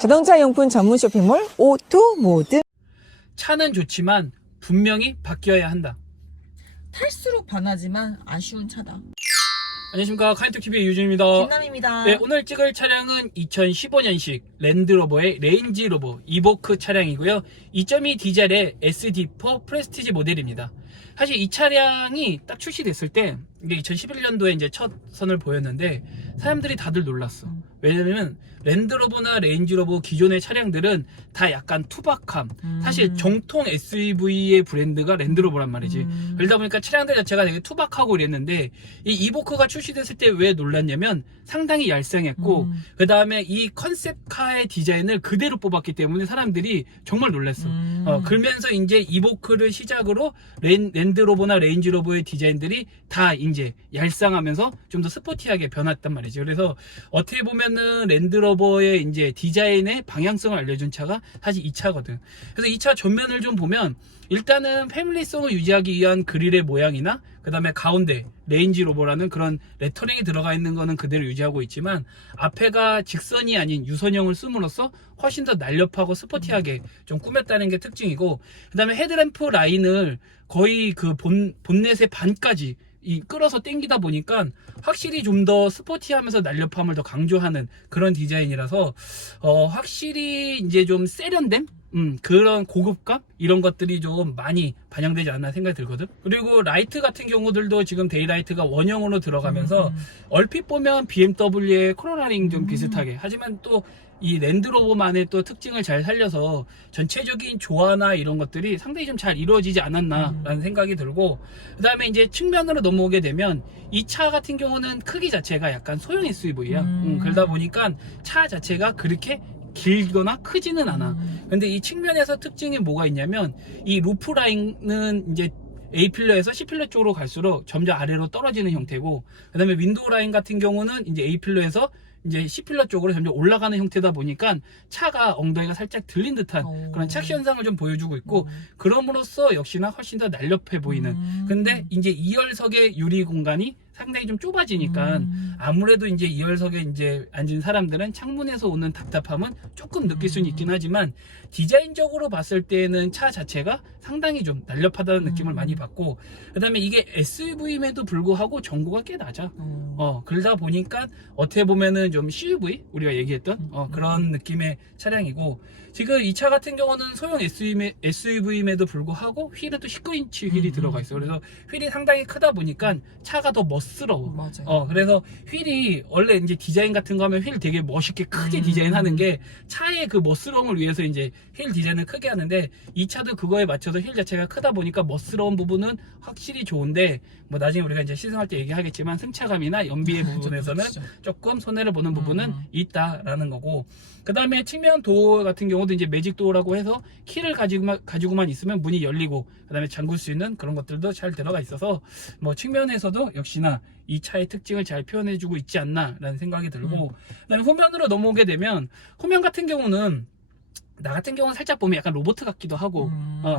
자동차 용품 전문 쇼핑몰 오토모드. 차는 좋지만 분명히 바뀌어야 한다. 탈수록 변하지만 아쉬운 차다. 안녕하십니까, 카인토TV의 유준입니다. 김남입니다. 네, 오늘 찍을 차량은 2015년식 랜드로버의 레인지로버 이보크 차량이고요. 2.2 디젤의 SD4 프레스티지 모델입니다. 사실 이 차량이 딱 출시됐을 때 이게 2011년도에 이제 첫 선을 보였는데 사람들이 다들 놀랐어. 왜냐면 랜드로버나 레인지로버 기존의 차량들은 다 약간 투박함. 사실 정통 SUV의 브랜드가 랜드로버란 말이지. 그러다 보니까 차량들 자체가 되게 투박하고 이랬는데 이 이보크가 출시됐을 때 왜 놀랐냐면 상당히 얄쌍했고 그 다음에 이 컨셉카의 디자인을 그대로 뽑았기 때문에 사람들이 정말 놀랐어. 그러면서 이제 이보크를 시작으로 랜드로버나 레인지로버의 디자인들이 다 이제 얄쌍하면서 좀 더 스포티하게 변했단 말이죠. 그래서 어떻게 보면은 랜드로버의 이제 디자인의 방향성을 알려준 차가 사실 이 차거든. 그래서 이 차 전면을 좀 보면 일단은 패밀리성을 유지하기 위한 그릴의 모양이나 그 다음에 가운데 레인지로버라는 그런 레터링이 들어가 있는 거는 그대로 유지하고 있지만 앞에가 직선이 아닌 유선형을 씀으로써 훨씬 더 날렵하고 스포티하게 좀 꾸몄다는 게 특징이고, 그 다음에 헤드램프 라인을 거의 그 본넷의 반까지 끌어서 당기다 보니까 확실히 좀 더 스포티하면서 날렵함을 더 강조하는 그런 디자인이라서 확실히 이제 좀 세련됨? 그런 고급감? 이런 것들이 좀 많이 반영되지 않나 생각이 들거든. 그리고 라이트 같은 경우들도 지금 데이라이트가 원형으로 들어가면서 얼핏 보면 BMW의 코로나링 좀 비슷하게, 하지만 또 이 랜드로버만의 또 특징을 잘 살려서 전체적인 조화나 이런 것들이 상당히 좀 잘 이루어지지 않았나 라는 생각이 들고, 그 다음에 이제 측면으로 넘어오게 되면 이 차 같은 경우는 크기 자체가 약간 소형 SUV야. 그러다 보니까 차 자체가 그렇게 길거나 크지는 않아. 근데 이 측면에서 특징이 뭐가 있냐면 이 루프 라인은 이제 A필러에서 C필러 쪽으로 갈수록 점점 아래로 떨어지는 형태고, 그 다음에 윈도우 라인 같은 경우는 이제 A필러에서 이제 C필러 쪽으로 점점 올라가는 형태다 보니까 차가 엉덩이가 살짝 들린 듯한 그런 착시 현상을 좀 보여주고 있고, 그럼으로써 역시나 훨씬 더 날렵해 보이는. 근데 이제 2열석의 유리 공간이 상당히 좀 좁아지니까 아무래도 이제 2열석에 이제 앉은 사람들은 창문에서 오는 답답함은 조금 느낄 수는 있긴 하지만 디자인적으로 봤을 때는 차 자체가 상당히 좀 날렵하다는 느낌을 많이 받고, 그 다음에 이게 SUV임에도 불구하고 전고가 꽤 낮아. 그러다 보니까 어떻게 보면은 좀 CUV 우리가 얘기했던 그런 느낌의 차량이고, 지금 이 차 같은 경우는 소형 SUV임에도 불구하고 휠은 또 19인치 휠이 들어가 있어. 그래서 휠이 상당히 크다 보니까 차가 더 멋스러워. 맞아요. 그래서 휠이 원래 이제 디자인 같은 거 하면 휠 되게 멋있게 크게 디자인하는 게 차의 그 멋스러움을 위해서 이제 휠 디자인을 크게 하는데, 이 차도 그거에 맞춰서 휠 자체가 크다 보니까 멋스러운 부분은 확실히 좋은데, 뭐 나중에 우리가 이제 시승할 때 얘기하겠지만 승차감이나 연비의 부분에서는 조금 손해를 보는 부분은 있다라는 거고, 그 다음에 측면 도어 같은 경우도 이제 매직 도어라고 해서 키를 가지고만 있으면 문이 열리고 그 다음에 잠글 수 있는 그런 것들도 잘 들어가 있어서 뭐 측면에서도 역시나 이 차의 특징을 잘 표현해주고 있지 않나 라는 생각이 들고, 그 다음에 후면으로 넘어오게 되면 후면 같은 경우는 나 같은 경우는 살짝 보면 약간 로봇 같기도 하고,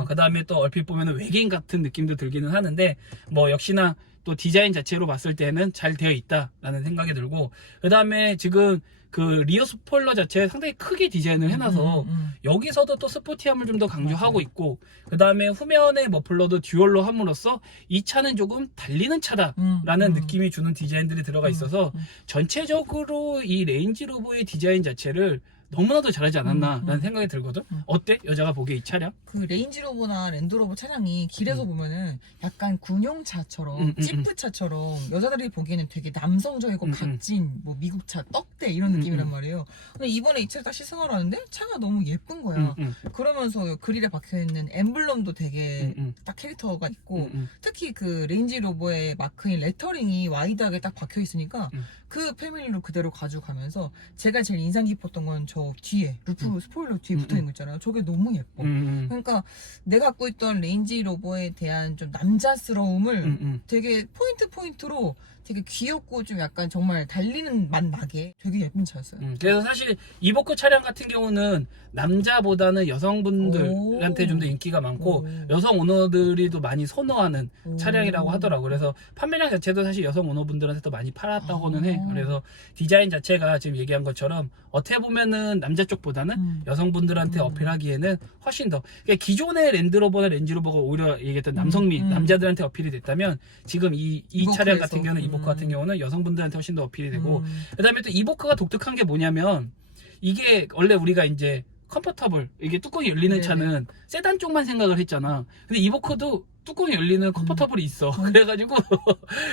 그 다음에 또 얼핏 보면 외계인 같은 느낌도 들기는 하는데, 뭐 역시나 또 디자인 자체로 봤을 때는 잘 되어 있다라는 생각이 들고, 그 다음에 지금 그 리어 스포일러 자체 상당히 크게 디자인을 해놔서 여기서도 또 스포티함을 좀 더 강조하고 있고, 그 다음에 후면의 머플러도 듀얼로 함으로써 이 차는 조금 달리는 차다라는 느낌이 주는 디자인들이 들어가 있어서 전체적으로 이 레인지로버의 디자인 자체를 너무나도 잘하지 않았나 라는 생각이 들거든. 어때? 여자가 보기에 이 차량? 그 레인지로버나 랜드로버 차량이 길에서 보면은 약간 군용차처럼 지프차처럼 여자들이 보기에는 되게 남성적이고 각진 뭐 미국차 떡대 이런 느낌이란 말이에요. 근데 이번에 이 차를 딱 시승하러 왔는데 차가 너무 예쁜 거야. 그러면서 그릴에 박혀있는 엠블럼도 되게 딱 캐릭터가 있고, 특히 그 레인지로버의 마크인 레터링이 와이드하게 딱 박혀있으니까 그 패밀리로 그대로 가져가면서 제가 제일 인상 깊었던 건 저 뒤에 루프 스포일러 뒤에 붙어있는 거 있잖아요. 저게 너무 예뻐. 그러니까 내가 갖고 있던 레인지로버에 대한 좀 남자스러움을 되게 포인트로 되게 귀엽고 좀 약간 정말 달리는 맛 나게 되게 예쁜 차였어요. 그래서 사실 이보크 차량 같은 경우는 남자보다는 여성분들한테 좀 더 인기가 많고 여성 오너들이 또 많이 선호하는 차량이라고 하더라고요. 그래서 판매량 자체도 사실 여성 오너분들한테 더 많이 팔았다고는 해. 그래서 디자인 자체가 지금 얘기한 것처럼 어떻게 보면은 남자 쪽보다는 여성분들한테 어필하기에는 훨씬 더, 그러니까 기존의 랜드로버나 렌즈로버가 오히려 얘기했던 남성미 남자들한테 어필이 됐다면 지금 이 차량 같은 경우는 이보크 같은 경우는 여성분들한테 훨씬 더 어필이 되고, 그다음에 또 이보크가 독특한 게 뭐냐면 이게 원래 우리가 이제 컴포터블, 이게 뚜껑이 열리는 네네. 차는 세단 쪽만 생각을 했잖아. 근데 이보크도 뚜껑이 열리는 컴포터블이 있어. 그래가지고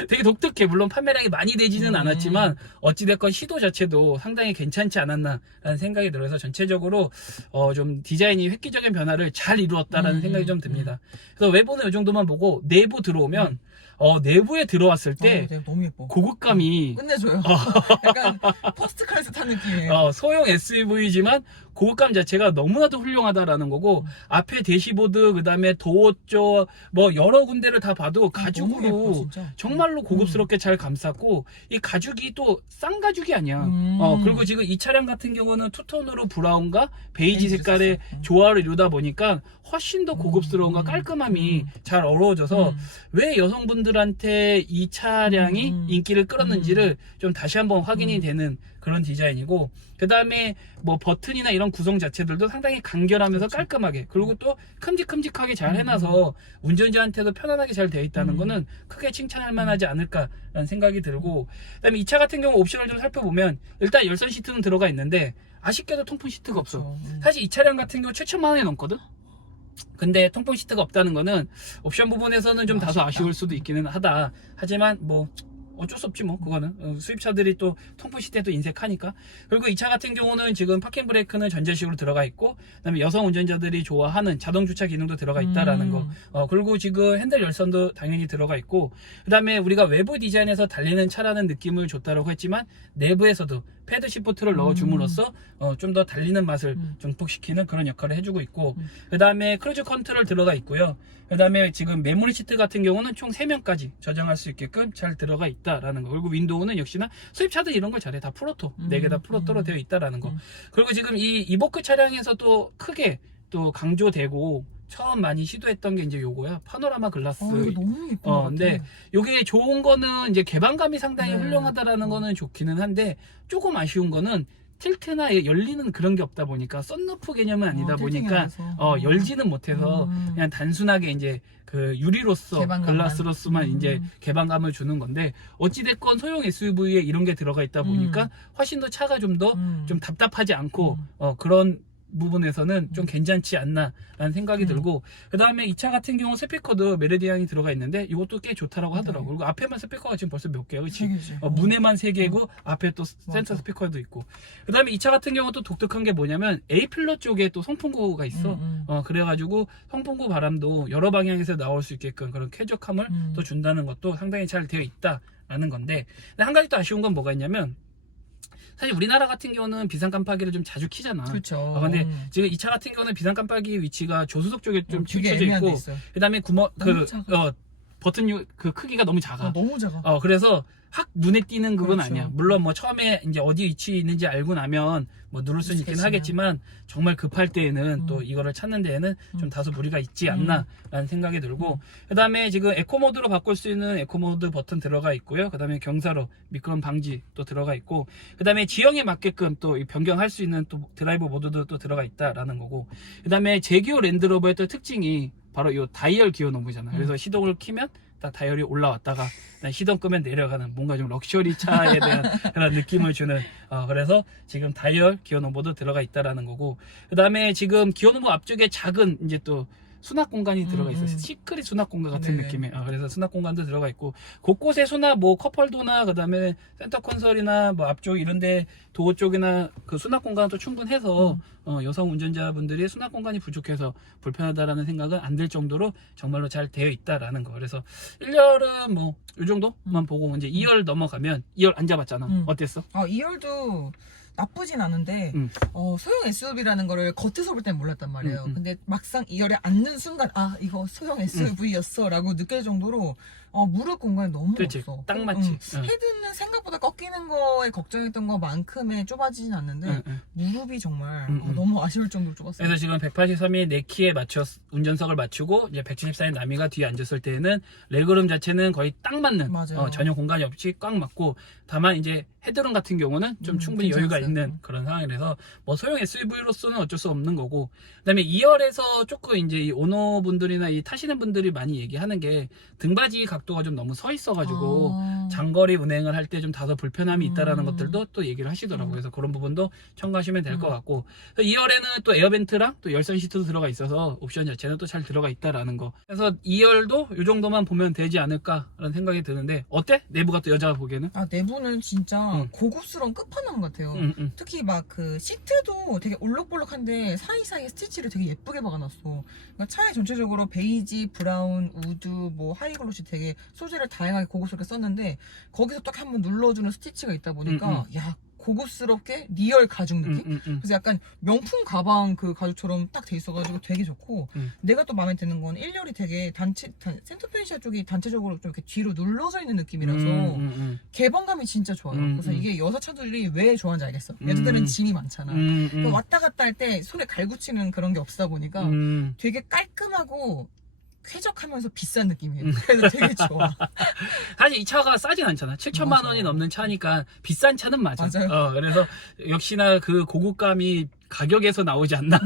되게 독특해. 물론 판매량이 많이 되지는 않았지만 어찌됐건 시도 자체도 상당히 괜찮지 않았나라는 생각이 들어서 전체적으로 좀 디자인이 획기적인 변화를 잘 이루었다라는 생각이 좀 듭니다. 그래서 외부는 이 정도만 보고 내부 들어오면 내부에 들어왔을 때 네, 너무 예뻐. 고급감이 끝내줘요. 약간 퍼스트클래스 탄 느낌이에요. 소형 SUV지만 고급감 자체가 너무나도 훌륭하다라는 거고, 앞에 대시보드, 그 다음에 도어 쪽, 뭐 여러 군데를 다 봐도 너무 예뻐, 가죽으로 진짜. 정말로 고급스럽게 잘 감쌌고, 이 가죽이 또 싼 가죽이 아니야. 그리고 지금 이 차량 같은 경우는 투톤으로 브라운과 베이지 색깔의 조화를 이루다 보니까 훨씬 더 고급스러움과 깔끔함이 잘 어우러져서 왜 여성분들한테 이 차량이 인기를 끌었는지를 좀 다시 한번 확인이 되는 그런 디자인이고, 그 다음에 뭐 버튼이나 이런 구성 자체들도 상당히 간결하면서 깔끔하게, 그리고 또 큼직큼직하게 잘 해놔서 운전자한테도 편안하게 잘 되어 있다는 거는 크게 칭찬할 만하지 않을까라는 생각이 들고, 그 다음에 이 차 같은 경우 옵션을 좀 살펴보면 일단 열선 시트는 들어가 있는데 아쉽게도 통풍 시트가 없어. 사실 이 차량 같은 경우 7천만 원이 넘거든? 근데 통풍 시트가 없다는 거는 옵션 부분에서는 좀 다소 아쉬울 수도 있기는 하다. 하지만 뭐 어쩔 수 없지 뭐, 그거는. 수입차들이 또 통풍 시트에도 인색하니까. 그리고 이 차 같은 경우는 지금 파킹 브레이크는 전자식으로 들어가 있고, 그다음에 여성 운전자들이 좋아하는 자동 주차 기능도 들어가 있다라는 거. 그리고 지금 핸들 열선도 당연히 들어가 있고, 그다음에 우리가 외부 디자인에서 달리는 차라는 느낌을 줬다라고 했지만 내부에서도 패드 시프트를 넣어줌으로써 좀 더 달리는 맛을 증폭시키는 그런 역할을 해주고 있고, 그 다음에 크루즈 컨트롤 들어가 있고요. 그 다음에 지금 메모리 시트 같은 경우는 총 3명까지 저장할 수 있게끔 잘 들어가 있다라는 거. 그리고 윈도우는 역시나 수입차들 이런 걸 잘해. 다 프로토. 4개 다 프로토로 되어 있다라는 거. 그리고 지금 이 이보크 차량에서도 크게 또 강조되고 처음 많이 시도했던 게 이제 요거야. 파노라마 글라스. 이거 너무 예쁜 것 같아. 근데 요게 좋은 거는 이제 개방감이 상당히 훌륭하다라는 거는 좋기는 한데, 조금 아쉬운 거는 틸트나 열리는 그런 게 없다 보니까, 썬루프 개념은 아니다 보니까 열지는 못해서 그냥 단순하게 이제 그 유리로서 글라스로서만 이제 개방감을 주는 건데, 어찌됐건 소형 SUV에 이런 게 들어가 있다 보니까 훨씬 더 차가 좀 더 좀 답답하지 않고 그런 부분에서는 좀 괜찮지 않나 라는 생각이 들고, 그 다음에 이 차 같은 경우 스피커도 메르디안이 들어가 있는데 이것도 꽤 좋다라고 하더라고. 그리고 앞에만 스피커가 지금 벌써 몇 개야, 그치? 문에만 3개고 앞에 또 센터 스피커도 있고, 그 다음에 이 차 같은 경우 또 독특한 게 뭐냐면 A필러 쪽에 또 송풍구가 있어. 그래가지고 송풍구 바람도 여러 방향에서 나올 수 있게끔 그런 쾌적함을 또 준다는 것도 상당히 잘 되어 있다라는 건데, 근데 한 가지 또 아쉬운 건 뭐가 있냐면, 사실 우리나라 같은 경우는 비상 깜빡이를 좀 자주 켜잖아. 그렇죠. 근데 지금 이 차 같은 경우는 비상 깜빡이 위치가 조수석 쪽에 좀 치워져 있고, 그다음에 구멍 버튼 그 크기가 너무 작아. 너무 작아. 그래서 확 눈에 띄는 그건 그렇죠. 아니야. 물론 뭐 처음에 이제 어디 위치에 있는지 알고 나면 뭐 누를 수는 있긴 하겠지만, 정말 급할 때에는 또 이거를 찾는 데에는 좀 다소 무리가 있지 않나 라는 생각이 들고, 그 다음에 지금 에코 모드로 바꿀 수 있는 에코 모드 버튼 들어가 있고요. 그 다음에 경사로 미끄럼 방지 또 들어가 있고, 그 다음에 지형에 맞게끔 또 변경할 수 있는 또 드라이브 모드도 또 들어가 있다라는 거고, 그 다음에 제기어 랜드로버의 또 특징이 바로 이 다이얼 기어 노브잖아. 그래서 시동을 키면 딱 다이얼이 올라왔다가 시동 끄면 내려가는, 뭔가 좀 럭셔리 차에 대한 그런 느낌을 주는, 그래서 지금 다이얼 기어 노브도 들어가 있다라는 거고, 그 다음에 지금 기어 노브 앞쪽에 작은 이제 또 수납 공간이 들어가 있어요. 시크릿 수납 공간 같은 느낌의. 그래서 수납 공간도 들어가 있고, 곳곳에 수납, 뭐 컵홀더나 그 다음에 센터 콘솔이나 뭐 앞쪽 이런데 도어 쪽이나 그 수납 공간도 충분해서 여성 운전자분들이 수납 공간이 부족해서 불편하다라는 생각은 안 들 정도로 정말로 잘 되어 있다라는 거. 그래서 1열은 뭐 이 정도만 보고, 이제 2열 넘어가면, 2열 안 잡았잖아. 어땠어? 2열도 나쁘진 않은데 소형 SUV라는 거를 겉에서 볼 땐 몰랐단 말이에요. 근데 막상 2열에 앉는 순간 이거 소형 SUV였어 라고 느낄 정도로 무릎 공간이 너무 그렇지. 없어. 딱 맞지. 헤드는 생각보다 꺾이는 거에 걱정했던 것만큼의 좁아지진 않는데 무릎이 정말 너무 아쉬울 정도로 좁았어요. 그래서 지금 183이 내 키에 맞춰 운전석을 맞추고 이제 174인 남이가 뒤에 앉았을 때는 레그룸 자체는 거의 딱 맞는 전혀 공간이 없이 꽉 맞고 다만 이제 헤드룸 같은 경우는 좀 충분히 여유가 있는 그런 상황이라서 뭐 소형 SUV로서는 어쩔 수 없는 거고 그다음에 2열에서 조금 이제 이 오너분들이나 이 타시는 분들이 많이 얘기하는 게 등받이 각도가 좀 너무 서 있어가지고 장거리 운행을 할 때 좀 다소 불편함이 있다라는 것들도 또 얘기를 하시더라고요. 그래서 그런 부분도 첨가하시면 될 것 같고 2열에는 또 에어벤트랑 또 열선 시트도 들어가 있어서 옵션 자체는 또 잘 들어가 있다라는 거. 그래서 2열도 이 정도만 보면 되지 않을까라는 생각이 드는데 어때? 내부가 또 여자가 보기에는? 내부는 진짜 고급스러운 끝판왕 같아요. 특히 막 그 시트도 되게 올록볼록한데 사이사이에 스티치를 되게 예쁘게 박아놨어. 그러니까 차에 전체적으로 베이지, 브라운, 우드, 뭐 하이글로시 되게 소재를 다양하게 고급스럽게 썼는데 거기서 딱 한번 눌러주는 스티치가 있다 보니까 야 고급스럽게 리얼 가죽 느낌? 그래서 약간 명품 가방 그 가죽처럼 딱 돼 있어가지고 되게 좋고 내가 또 마음에 드는 건 1열이 되게 센터페시아 쪽이 단체적으로 좀 이렇게 뒤로 눌러져 있는 느낌이라서 개방감이 진짜 좋아요. 그래서 이게 여자 차들이 왜 좋아하는지 알겠어. 여자들은 짐이 많잖아. 그러니까 왔다 갔다 할 때 손에 갈구치는 그런 게 없다 보니까 되게 깔끔하고 쾌적하면서 비싼 느낌이에요. 그래서 되게 좋아. 사실 이 차가 싸진 않잖아. 7천만 원이 넘는 차니까 비싼 차는 맞아. 맞아요. 그래서 역시나 그 고급감이 가격에서 나오지 않나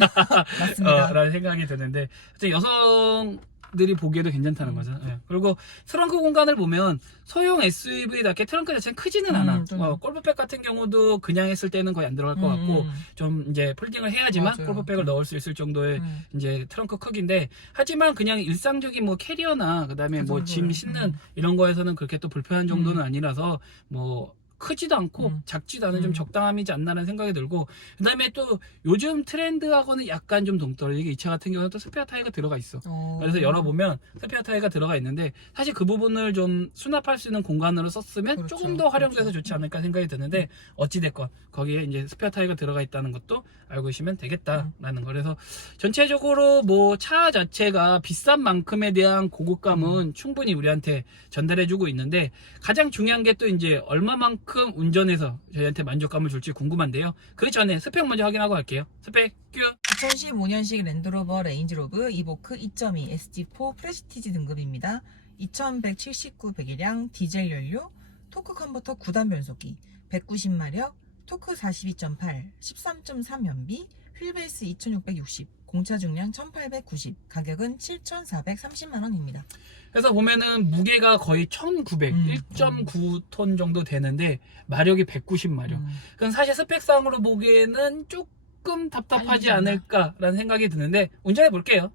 맞습니다. 라는 생각이 드는데 여성들이 보기에도 괜찮다는 거죠. 그리고 트렁크 공간을 보면 소형 SUV답게 트렁크 자체는 크지는 않아. 골프백 같은 경우도 그냥 했을 때는 거의 안 들어갈 것 같고 좀 이제 폴딩을 해야지만 골프백을 넣을 수 있을 정도의 이제 트렁크 크기인데 하지만 그냥 일상적인 뭐 캐리어나 그다음에 뭐 짐 싣는 이런 거에서는 그렇게 또 불편한 정도는 아니라서 뭐 크지도 않고 작지도 않은 좀 적당함이지 않나라는 생각이 들고 그 다음에 또 요즘 트렌드하고는 약간 좀 동떨어지게 이 차 같은 경우는 또 스페어 타이어가 들어가 있어. 그래서 열어보면 스페어 타이어가 들어가 있는데 사실 그 부분을 좀 수납할 수 있는 공간으로 썼으면 조금 더 활용돼서 좋지 않을까 생각이 드는데 어찌됐건 거기에 이제 스페어 타이어가 들어가 있다는 것도 알고 계시면 되겠다라는 거. 그래서 전체적으로 뭐 차 자체가 비싼 만큼에 대한 고급감은 충분히 우리한테 전달해주고 있는데 가장 중요한 게 또 이제 얼마만큼 운전해서 저희한테 만족감을 줄지 궁금한데요. 그 전에 스펙 먼저 확인하고 갈게요. 스펙 큐. 2015년식 랜드로버 레인지로브 이보크 2.2 ST4 프레스티지 등급입니다. 2179 배기량 디젤 연료, 토크 컨버터 9단 변속기, 190마력, 토크 42.8, 13.3 연비, 휠베이스 2660, 공차 중량 1890, 가격은 7430만원입니다. 그래서 보면은 무게가 거의 1900, 1.9톤 정도 되는데 마력이 190마력. 그건 사실 스펙상으로 보기에는 조금 답답하지 않을까라는 생각이 드는데 운전해 볼게요.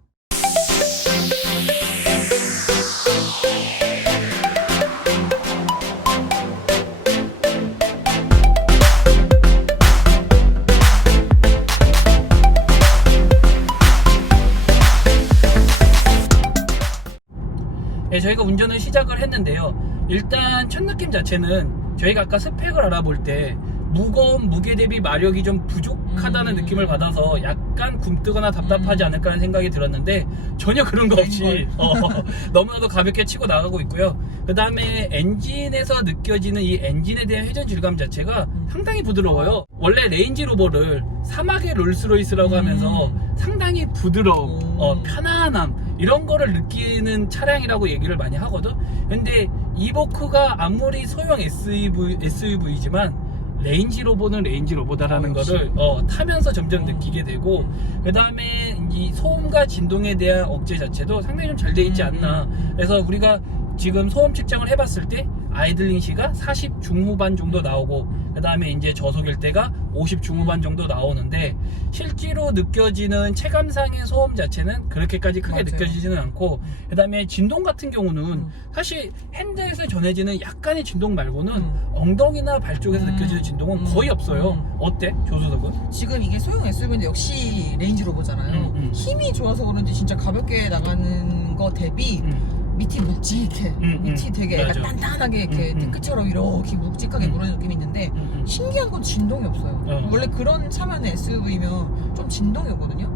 네, 저희가 운전을 시작을 했는데요. 일단 첫 느낌 자체는 저희가 아까 스펙을 알아볼 때 무거운 무게 대비 마력이 좀 부족하다는 느낌을 받아서 약간 굼뜨거나 답답하지 않을까라는 생각이 들었는데 전혀 그런 거 없이 너무나도 가볍게 치고 나가고 있고요. 그 다음에 엔진에서 느껴지는 이 엔진에 대한 회전 질감 자체가 상당히 부드러워요. 원래 레인지로버를 사막의 롤스로이스라고 하면서 상당히 부드러움, 편안함 이런 거를 느끼는 차량이라고 얘기를 많이 하거든. 근데 이보크가 아무리 소형 SUV지만 레인지로버는 레인지로버다라는 거를 타면서 점점 느끼게 되고 그 다음에 이 소음과 진동에 대한 억제 자체도 상당히 좀 잘 돼 있지 않나. 그래서 우리가 지금 소음 측정을 해봤을 때 아이들링 시가 40 중후반 정도 나오고 그 다음에 이제 저속일 때가 50 중후반 정도 나오는데 실제로 느껴지는 체감상의 소음 자체는 그렇게까지 크게 느껴지지는 않고 그 다음에 진동 같은 경우는 사실 핸드에서 전해지는 약간의 진동 말고는 엉덩이나 발 쪽에서 느껴지는 진동은 거의 없어요. 어때? 조수석은? 지금 이게 소형 SUV인데 역시 레인지로버잖아요. 힘이 좋아서 그런지 진짜 가볍게 나가는 거 대비 밑이 묵직해. 밑이 되게 약간 단단하게 이렇게 탱크처럼 이렇게 묵직하게 무너지는 느낌이 있는데 신기한 건 진동이 없어요. 원래 그런 차면 SUV면 좀 진동이 오거든요.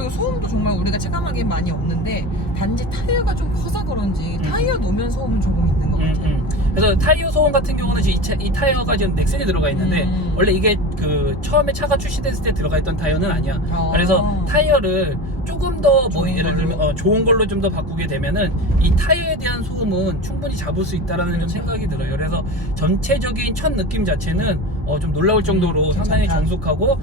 그리고 소음도 정말 우리가 체감하기엔 많이 없는데 단지 타이어가 좀 커서 그런지 타이어 노면 소음은 조금 있는 것 같아요. 그래서 타이어 소음 같은 경우는 지금 이 타이어가 지금 넥센이 들어가 있는데 원래 이게 그 처음에 차가 출시됐을 때 들어가 있던 타이어는 아니야. 그래서 타이어를 조금 더 뭐 예를 들면 좋은 걸로 좀 더 바꾸게 되면은 이 타이어에 대한 소음은 충분히 잡을 수 있다라는 좀 생각이 들어요. 그래서 전체적인 첫 느낌 자체는 좀 놀라울 정도로 상당히 정숙하고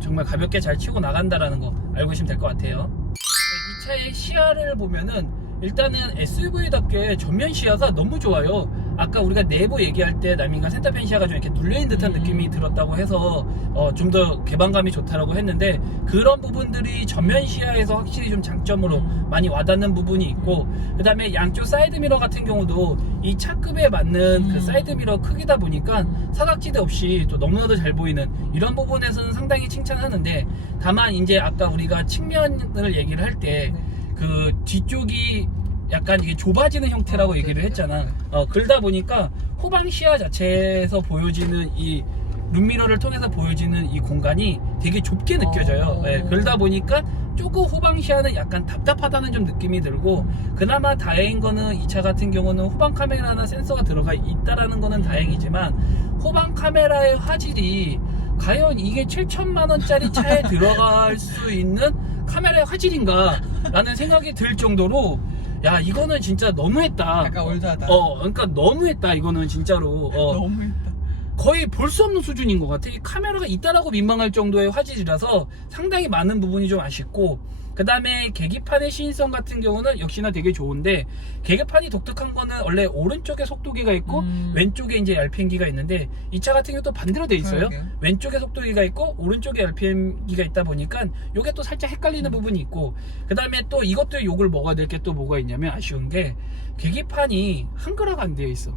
정말 가볍게 잘 치고 나간다라는 거 알고 계시면 될 것 같아요. 이 차의 시야를 보면은 일단은 SUV답게 전면 시야가 너무 좋아요. 아까 우리가 내부 얘기할 때 남인과 센터펜 시야가 좀 이렇게 눌려있는 듯한 느낌이 들었다고 해서 좀 더 개방감이 좋다라고 했는데 그런 부분들이 전면 시야에서 확실히 좀 장점으로 많이 와닿는 부분이 있고 그 다음에 양쪽 사이드미러 같은 경우도 이 차급에 맞는 그 사이드미러 크기다 보니까 사각지대 없이 또 너무나도 잘 보이는 이런 부분에서는 상당히 칭찬하는데 다만 이제 아까 우리가 측면을 얘기를 할 때 그 뒤쪽이 약간 이게 좁아지는 형태라고 얘기를 했잖아. 그러다 보니까 후방 시야 자체에서 보여지는 이 룸미러를 통해서 보여지는 이 공간이 되게 좁게 느껴져요. 그러다 보니까 조금 후방 시야는 약간 답답하다는 좀 느낌이 들고 그나마 다행인 거는 이 차 같은 경우는 후방 카메라나 센서가 들어가 있다라는 거는 다행이지만 후방 카메라의 화질이 과연 이게 7천만 원짜리 차에 들어갈 수 있는 카메라의 화질인가 라는 생각이 들 정도로 야 이거는 진짜 너무했다. 약간 올드하다. 그러니까 너무했다 이거는 진짜로. 너무했다. 거의 볼 수 없는 수준인 것 같아. 이 카메라가 있다라고 민망할 정도의 화질이라서 상당히 많은 부분이 좀 아쉽고 그 다음에 계기판의 시인성 같은 경우는 역시나 되게 좋은데 계기판이 독특한 거는 원래 오른쪽에 속도기가 있고 왼쪽에 이제 RPM기가 있는데 이 차 같은 경우 또 반대로 돼 있어요. 왼쪽에 속도기가 있고 오른쪽에 RPM기가 있다 보니까 이게 또 살짝 헷갈리는 부분이 있고 그 다음에 또 이것도 욕을 먹어야 될 게 또 뭐가 있냐면 아쉬운 게 계기판이 한글화가 안 되어 있어.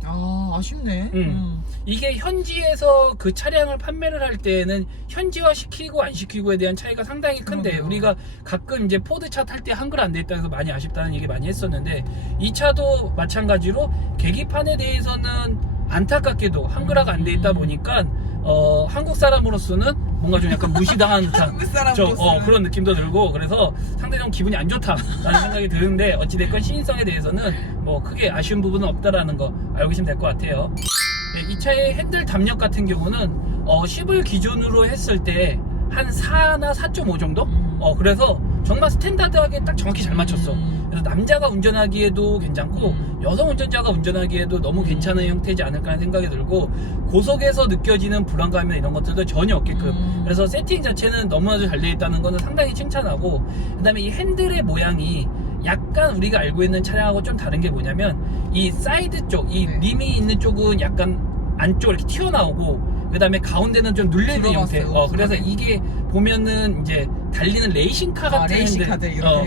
아쉽네. 이게 현지에서 그 차량을 판매를 할 때에는 현지화 시키고 안 시키고에 대한 차이가 상당히 큰데 우리가 가끔 이제 포드차 탈 때 한글 안 돼 있다 해서 많이 아쉽다는 얘기 많이 했었는데 이 차도 마찬가지로 계기판에 대해서는 안타깝게도 한글화가 안 돼 있다 보니까 한국 사람으로서는 뭔가 좀 약간 무시당한 듯한 한국 사람으로서는 그런 느낌도 들고 그래서 상당히 좀 기분이 안 좋다라는 생각이 드는데 어찌됐건 시인성에 대해서는 뭐 크게 아쉬운 부분은 없다라는 거 알고 계시면 될 것 같아요. 이 차의 핸들 담력 같은 경우는 10을 기준으로 했을 때 한 4나 4.5 정도? 그래서 정말 스탠다드하게 딱 정확히 잘 맞췄어. 그래서 남자가 운전하기에도 괜찮고 여성 운전자가 운전하기에도 너무 괜찮은 형태지 않을까 하는 생각이 들고 고속에서 느껴지는 불안감이나 이런 것들도 전혀 없게끔 그래서 세팅 자체는 너무나도 잘 되어 있다는 거는 상당히 칭찬하고 그 다음에 이 핸들의 모양이 약간 우리가 알고 있는 차량하고 좀 다른 게 뭐냐면 이 사이드 쪽, 이 림이 있는 쪽은 약간 안쪽으로 이렇게 튀어나오고 그 다음에 가운데는 좀 눌려있는 형태. 그래서 이게 보면은 이제 달리는 레이싱카 같은 핸들,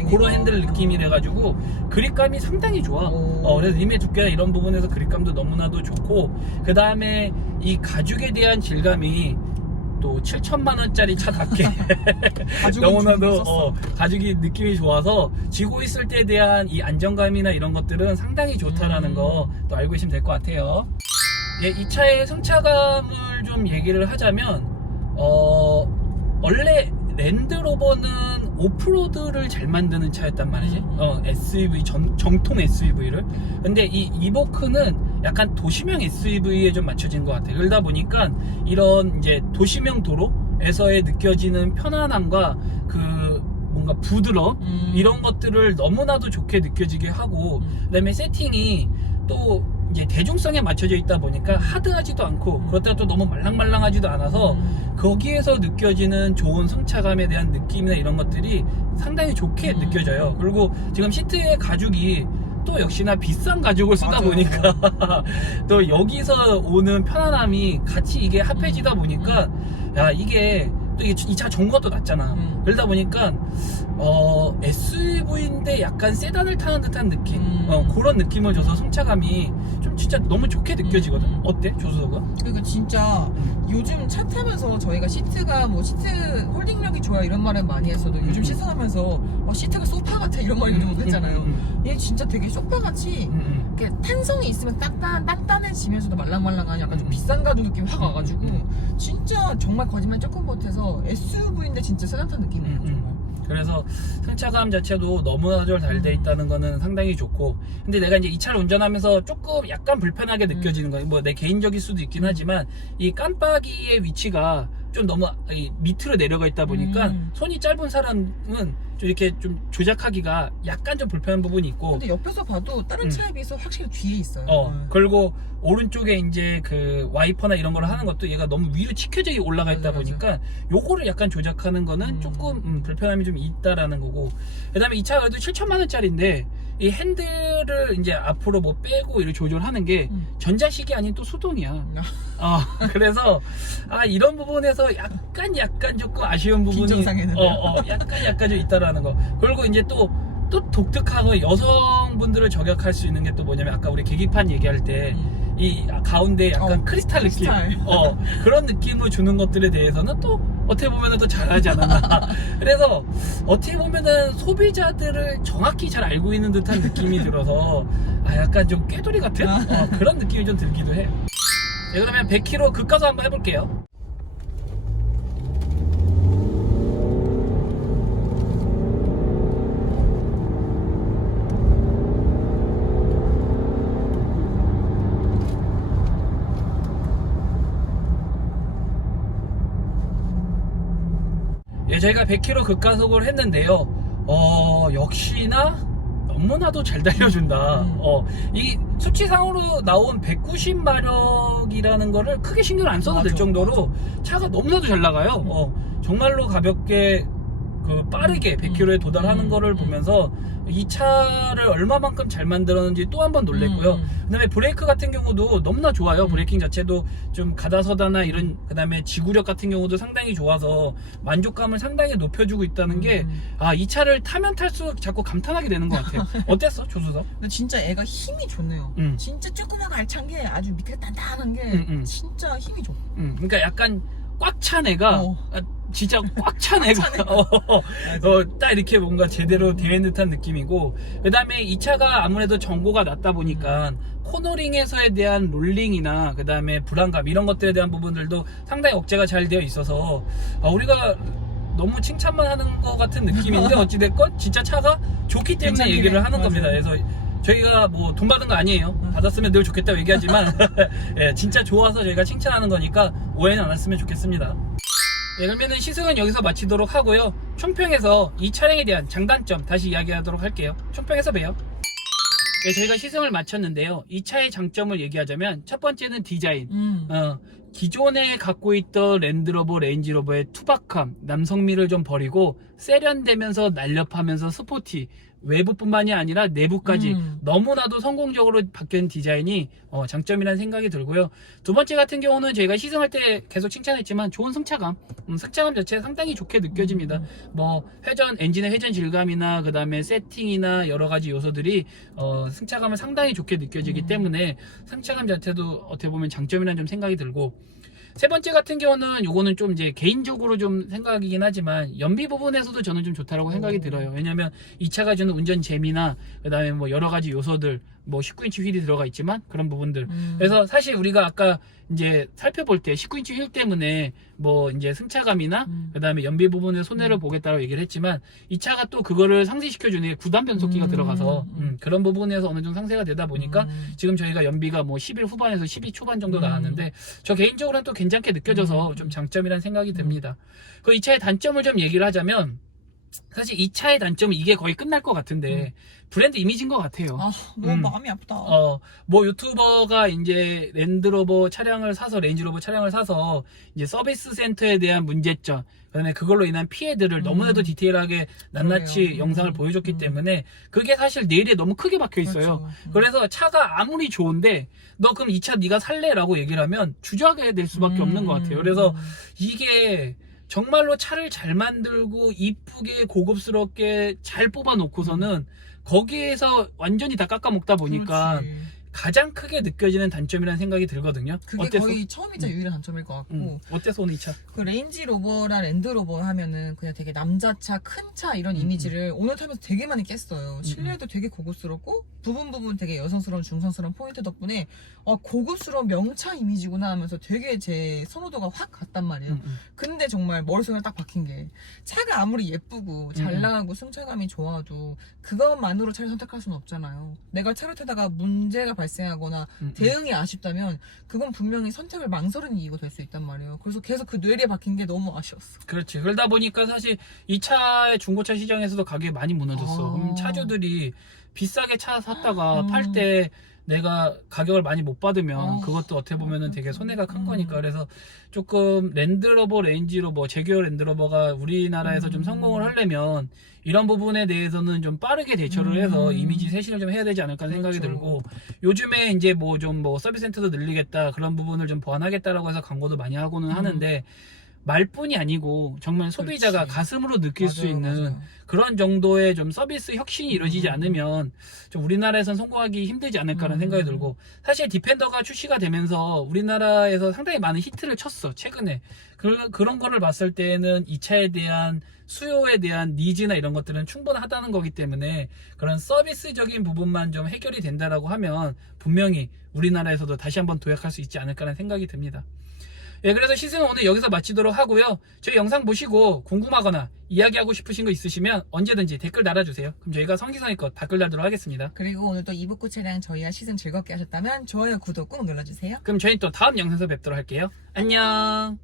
그런 핸들 느낌이래가지고 그립감이 상당히 좋아. 그래서 림의 두께나 이런 부분에서 그립감도 너무나도 좋고 그 다음에 이 가죽에 대한 질감이 또 7천만 원짜리 차답게 너무나도 가죽이 느낌이 좋아서 쥐고 있을 때에 대한 이 안정감이나 이런 것들은 상당히 좋다라는 거 또 알고 계시면 될 것 같아요. 이 차의 승차감을 좀 얘기를 하자면 원래 랜드로버는 오프로드를 잘 만드는 차였단 말이지. SUV 정통 SUV를. 근데 이 이보크는 약간 도시명 SUV에 좀 맞춰진 것 같아. 그러다 보니까 이런 이제 도시명 도로에서의 느껴지는 편안함과 그 뭔가 부드러 이런 것들을 너무나도 좋게 느껴지게 하고 그다음에 세팅이 또 이제 대중성에 맞춰져 있다 보니까 하드하지도 않고 그렇다고 또 너무 말랑말랑하지도 않아서 거기에서 느껴지는 좋은 승차감에 대한 느낌이나 이런 것들이 상당히 좋게 느껴져요. 그리고 지금 시트의 가죽이 또 역시나 비싼 가죽을 쓰다 보니까 또 여기서 오는 편안함이 같이 이게 합해지다 보니까 야 이게 또 이 차 정거도 낮잖아. 그러다 보니까 SUV인데 약간 세단을 타는 듯한 느낌 그런 느낌을 줘서 승차감이 좀 진짜 너무 좋게 느껴지거든. 어때? 조수석은? 그러니까 진짜 요즘 차 타면서 저희가 시트가 뭐 시트 홀딩력이 좋아 이런 말은 많이 했어도 요즘 시승하면서 시트가 소파 같아 이런 말 요즘 했잖아요. 얘 진짜 되게 소파같이 이렇게 탄성이 있으면 단단해지면서도 말랑말랑한 약간 좀 비싼 가죽 느낌이 확 와가지고 진짜 정말 거짓말 조금 못해서 SUV인데 진짜 세단 탄 느낌이에요. 정말. 그래서 승차감 자체도 너무나도 잘 돼 있다는 거는 상당히 좋고, 근데 내가 이제 이 차를 운전하면서 조금 약간 불편하게 느껴지는 거예요. 뭐 내 개인적일 수도 있긴 하지만 이 깜빡이의 위치가 좀 너무 밑으로 내려가 있다 보니까 손이 짧은 사람은 좀 이렇게 좀 조작하기가 약간 좀 불편한 부분이 있고, 근데 옆에서 봐도 다른 차에 비해서 확실히 뒤에 있어요. 그리고 오른쪽에 이제 그 와이퍼나 이런 걸 하는 것도 얘가 너무 위로 치켜져 올라가 있다 맞아. 보니까 요거를 약간 조작하는 거는 조금 불편함이 좀 있다라는 거고, 그 다음에 이 차가 그래도 7천만 원짜리인데 이 핸들을 이제 앞으로 뭐 빼고 이렇게 조절하는 게 전자식이 아닌 또 수동이야. 그래서 이런 부분에서 약간 조금 아쉬운 부분이 빈정상했는데요. 약간 좀 있다라는 거. 그리고 이제 또 독특하고 여성분들을 저격할 수 있는 게 또 뭐냐면, 아까 우리 계기판 얘기할 때 이 가운데 약간 크리스탈 느낌, 그런 느낌을 주는 것들에 대해서는 또 어떻게 보면은 또 잘하지 않았나. 그래서 어떻게 보면은 소비자들을 정확히 잘 알고 있는 듯한 느낌이 들어서 약간 좀 꾀돌이 같은 그런 느낌이 좀 들기도 해요. 네, 그러면 100km 급가속 한번 해볼게요. 예, 저희가 100km 급가속을 했는데요. 역시나 너무나도 잘 달려준다. 이 수치상으로 나온 190마력이라는 거를 크게 신경을 안 써도 될 정도로 차가 너무나도 잘 나가요. 정말로 가볍게 빠르게 100km에 도달하는 거를 보면서 이 차를 얼마만큼 잘 만들었는지 또 한 번 놀랬고요. 그 다음에 브레이크 같은 경우도 너무나 좋아요. 브레이킹 자체도 좀 가다서다나 이런, 그 다음에 지구력 같은 경우도 상당히 좋아서 만족감을 상당히 높여주고 있다는 게, 이 차를 타면 탈수록 자꾸 감탄하게 되는 것 같아요. 어땠어, 조수석? 근데 진짜 애가 힘이 좋네요. 진짜 조그맣고 알찬 게 아주 밑에 단단한 게 진짜 힘이 좋아. 그러니까 약간 꽉 찬 애가 진짜 꽉 찬 애가 딱 이렇게 뭔가 제대로 된 듯한 느낌이고, 그 다음에 이 차가 아무래도 정보가 낮다 보니까 코너링에서에 대한 롤링이나 그 다음에 불안감 이런 것들에 대한 부분들도 상당히 억제가 잘 되어 있어서 우리가 너무 칭찬만 하는 것 같은 느낌인데 어찌됐건 진짜 차가 좋기 때문에 얘기를 하는 겁니다. 그래서 저희가 뭐 돈 받은 거 아니에요. 받았으면 늘 좋겠다고 얘기하지만 예, 진짜 좋아서 저희가 칭찬하는 거니까 오해는 안 했으면 좋겠습니다. 네, 그러면은 시승은 여기서 마치도록 하고요. 총평에서 이 차량에 대한 장단점 다시 이야기하도록 할게요. 총평에서 봬요. 네, 저희가 시승을 마쳤는데요. 이 차의 장점을 얘기하자면 첫 번째는 디자인. 기존에 갖고 있던 랜드로버, 레인지로버의 투박함, 남성미를 좀 버리고 세련되면서 날렵하면서 스포티, 외부뿐만이 아니라 내부까지 너무나도 성공적으로 바뀐 디자인이 장점이라는 생각이 들고요. 두 번째 같은 경우는 저희가 시승할 때 계속 칭찬했지만 좋은 승차감, 승차감 자체가 상당히 좋게 느껴집니다. 뭐 엔진의 회전 질감이나 그 다음에 세팅이나 여러 가지 요소들이 승차감을 상당히 좋게 느껴지기 때문에 승차감 자체도 어떻게 보면 장점이라는 좀 생각이 들고, 세 번째 같은 경우는 요거는 좀 이제 개인적으로 좀 생각이긴 하지만 연비 부분에서도 저는 좀 좋다라고 생각이 들어요. 왜냐면 이 차가 주는 운전 재미나 그 다음에 뭐 여러 가지 요소들, 뭐 19인치 휠이 들어가 있지만 그런 부분들. 그래서 사실 우리가 아까 이제 살펴볼 때 19인치 휠 때문에 뭐 이제 승차감이나 그 다음에 연비 부분에 손해를 보겠다고 얘기를 했지만 이 차가 또 그거를 상쇄시켜주는 게 9단 변속기가 들어가서 그런 부분에서 어느 정도 상쇄가 되다 보니까 지금 저희가 연비가 뭐 11 후반에서 12 초반 정도 나왔는데 저 개인적으로는 또 괜찮게 느껴져서 좀 장점이라는 생각이 듭니다. 그 이 차의 단점을 좀 얘기를 하자면, 사실 이 차의 단점은 이게 거의 끝날 것 같은데 브랜드 이미지인 것 같아요. 너무 마음이 아프다. 뭐 유튜버가 이제 랜드로버 차량을 사서, 레인지로버 차량을 사서 이제 서비스 센터에 대한 문제점, 그다음에 그걸로 인한 피해들을 너무나도 디테일하게 낱낱이 영상을 보여줬기 때문에 그게 사실 내일에 너무 크게 박혀 있어요. 그래서 차가 아무리 좋은데 너 그럼 이 차 네가 살래라고 얘기를 하면 주저하게 될 수밖에 없는 것 같아요. 그래서 이게 정말로 차를 잘 만들고 이쁘게 고급스럽게 잘 뽑아 놓고서는 거기에서 완전히 다 깎아먹다 보니까 가장 크게 느껴지는 단점이라는 생각이 들거든요. 그게 어땠어? 거의 처음이자 유일한 단점일 것 같고 어때서 오늘 이 차? 그 레인지 로버나 랜드로버 하면은 그냥 되게 남자차, 큰 차 이런 이미지를 오늘 타면서 되게 많이 깼어요. 실내도 되게 고급스럽고 부분 되게 여성스러운 중성스러운 포인트 덕분에 고급스러운 명차 이미지구나 하면서 되게 제 선호도가 확 갔단 말이에요. 근데 정말 머릿속에 딱 박힌 게 차가 아무리 예쁘고 잘 나가고 승차감이 좋아도 그것만으로 차를 선택할 수는 없잖아요. 내가 차를 타다가 문제가 발생하거나 대응이 아쉽다면 그건 분명히 선택을 망설이는 이유가 될 수 있단 말이에요. 그래서 계속 그 뇌리에 박힌 게 너무 아쉬웠어. 그렇지. 그러다 보니까 사실 이 차의 중고차 시장에서도 가격이 많이 무너졌어. 그럼 차주들이 비싸게 차 샀다가 팔 때 내가 가격을 많이 못 받으면 그것도 어떻게 보면은 되게 손해가 큰 거니까. 그래서 조금 랜드로버, 레인지로버, 제규어 랜드로버가 우리나라에서 좀 성공을 하려면 이런 부분에 대해서는 좀 빠르게 대처를 해서 이미지 쇄신을 좀 해야 되지 않을까 하는 생각이 들고, 요즘에 이제 뭐 좀 뭐 서비스 센터도 늘리겠다, 그런 부분을 좀 보완하겠다라고 해서 광고도 많이 하고는 하는데, 말뿐이 아니고 정말 소비자가 그렇지. 가슴으로 느낄 수 맞아요, 있는 맞아요. 그런 정도의 좀 서비스 혁신이 이루어지지 않으면 좀 우리나라에선 성공하기 힘들지 않을까라는 생각이 들고, 사실 디펜더가 출시가 되면서 우리나라에서 상당히 많은 히트를 쳤어 최근에. 그런 거를 봤을 때는 이 차에 대한 수요에 대한 니즈나 이런 것들은 충분하다는 거기 때문에, 그런 서비스적인 부분만 좀 해결이 된다라고 하면 분명히 우리나라에서도 다시 한번 도약할 수 있지 않을까라는 생각이 듭니다. 예, 그래서 시승은 오늘 여기서 마치도록 하고요. 저희 영상 보시고 궁금하거나 이야기하고 싶으신 거 있으시면 언제든지 댓글 달아주세요. 그럼 저희가 성기성의껏 댓글 달도록 하겠습니다. 그리고 오늘 또 이북구 차량 저희와 시승 즐겁게 하셨다면 좋아요, 구독 꼭 눌러주세요. 그럼 저희는 또 다음 영상에서 뵙도록 할게요. 안녕.